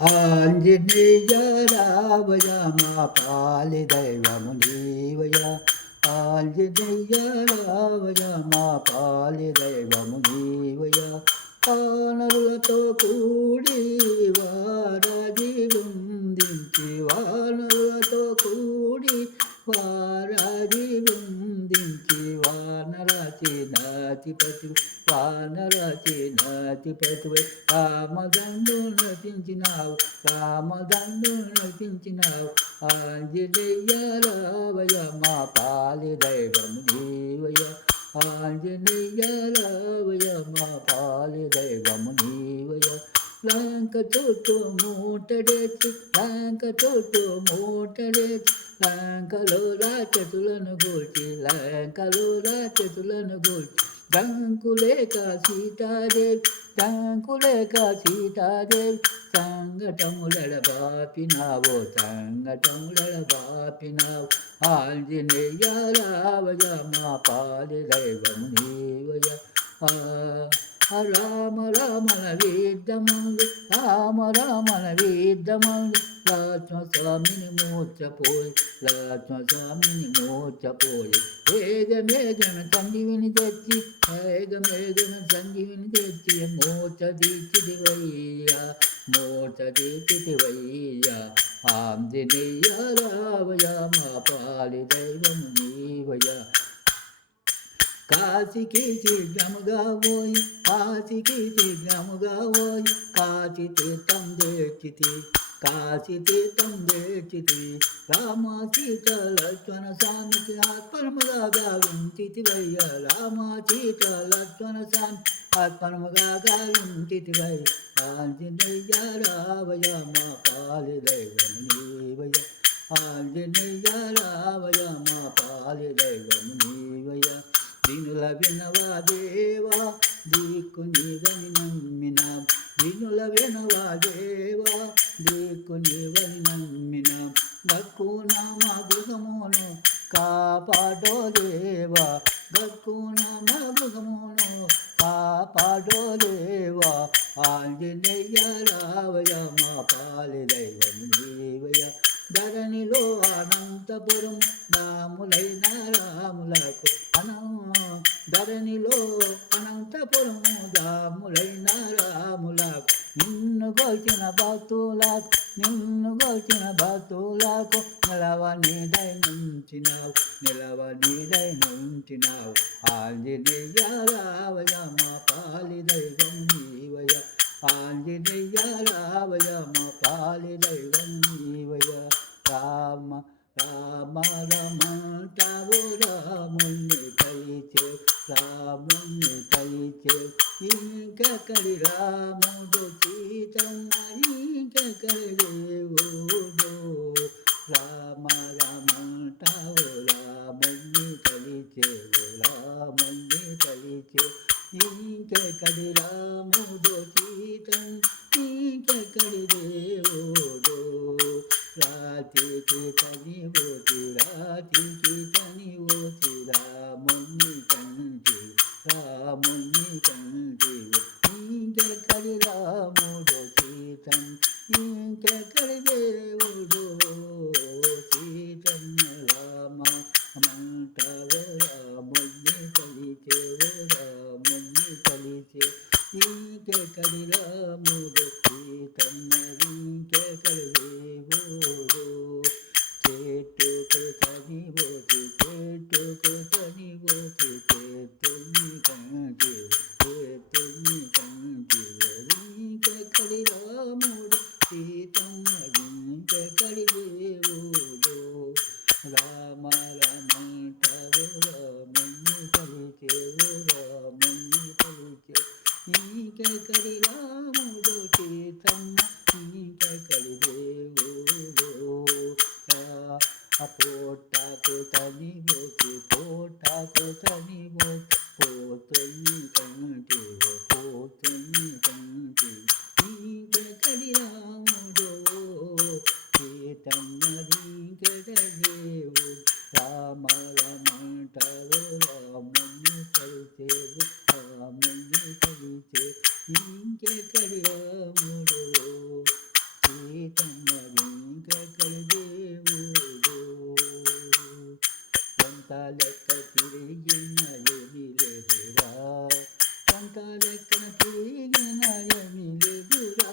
ఆంజనేయ రావయ మా పాలి దైవము నీవయ ఆంజనేయ రావయ మా పాలి దైవము నీవయ వానరులతో కూడి వారాజి ఉంది వానరులతో కూడి వారాజి ఉంది నాతిపతి వానరాచి నాతిపతి రామదండు నటించినావు రామదండు నటించినావు ఆంజనేయ మా పాలి దైవం నీవయ ఆంజనేయ మా పాలి దైవము నీవయ లంక చుట్టూ మూటడేచి లంక చుట్టూ మూటడేచి లంకలో రాక్షసులను గూల్చి లంకలో రాక్షసులను గూల్చి దంకులేక సీతాదేవి దంకులేక సీతాదేవి సంగటముల బాపినావో సంగటముల బాపినావు. ఆంజనేయరావయ మా పాలి దైవము నీవయ రామ రామల వేద్దమందు రామ రామల వేద్దమందు లక్ష్మ స్వామిని మూర్చపోయి లక్ష్మ స్వామిని మూర్చపోయి వేగ మేఘన సంజీవిని తెచ్చి వేగ మేఘన సంజీవిని తెచ్చి మూర్చ తీర్చిదివయ్యా మూర్చ తీర్చిదివయ్యా ఆంజనేయ రావయ మా పాలి దైవము నీవయ కాశీకి శీఘ్రముగా పోయి కాశీకి శీఘ్రముగా పోయి కాశీ తీర్థం దేచితి కాశీ తీర్థం వేచితి రామ సీత లక్ష్మణ స్వామికి ఆత్మముగా వయ్య. రామ సీత లక్ష్మణ స్వామి ఆత్మముగా గావించితివయ్య ఆంజనేయ రావయ మా పాలి దైవం నీవయ ఆంజనేయ రావయ మా పాలి దైవం నీవయ దీనుల వినవా దేవా దీక్కు నీవని నమ్మిన. దీనుల వినవా దేవా దిక్కు నమ్మిన గక్కున మా గృహమును కాపాడో దేవా. గక్కున మా గృహమును కాపాడో దేవా. ఆంజనేయ రావయ మా పాలి దైవం దేవయ ధరణిలో అనంతపురం నాములైన నిన్ను గోచిన భక్తులకు నిలవ నీదై నుంచినావు నిలవ నీదై నుంచినావు. ఆంజనేయ రావయ మా పాలి 嗯对。ఎక్కువ ఎక్కువ ఏమి లేదురా